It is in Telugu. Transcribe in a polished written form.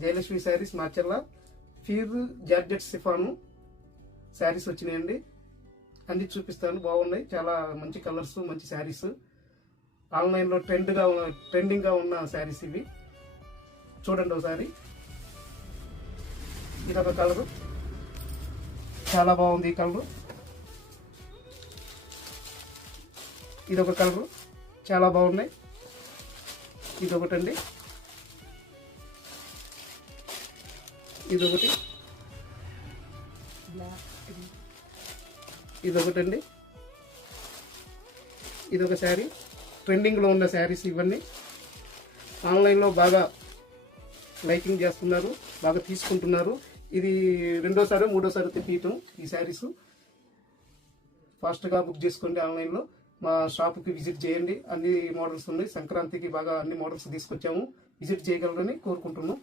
జయలక్ష్మి శారీస్ మార్చల్ల ఫీర్ జార్జెట్ సిఫాను శారీస్ వచ్చినాయండి. అన్ని చూపిస్తాను, బాగున్నాయి, చాలా మంచి కలర్స్, మంచి శారీస్. ఆన్లైన్లో ట్రెండింగ్గా ఉన్న శారీస్ ఇవి. చూడండి ఒకసారి. ఇదొక కలరు, చాలా బాగుంది ఈ కలరు. ఇదొక కలరు, చాలా బాగున్నాయి. ఇదొకటండి, ఇదొకటి, ఇదొకటండి. ఇదొక శారీ. ట్రెండింగ్లో ఉన్న శారీస్ ఇవన్నీ. ఆన్లైన్లో బాగా లైకింగ్ చేస్తున్నారు, బాగా తీసుకుంటున్నారు. ఇది రెండోసారి మూడోసారి తెప్పియటం ఈ శారీస్. ఫాస్ట్గా బుక్ చేసుకోండి ఆన్లైన్లో. మా షాప్కి విజిట్ చేయండి, అన్ని మోడల్స్ ఉన్నాయి. సంక్రాంతికి బాగా అన్ని మోడల్స్ తీసుకొచ్చాము, విజిట్ చేయగలరని కోరుకుంటున్నాం.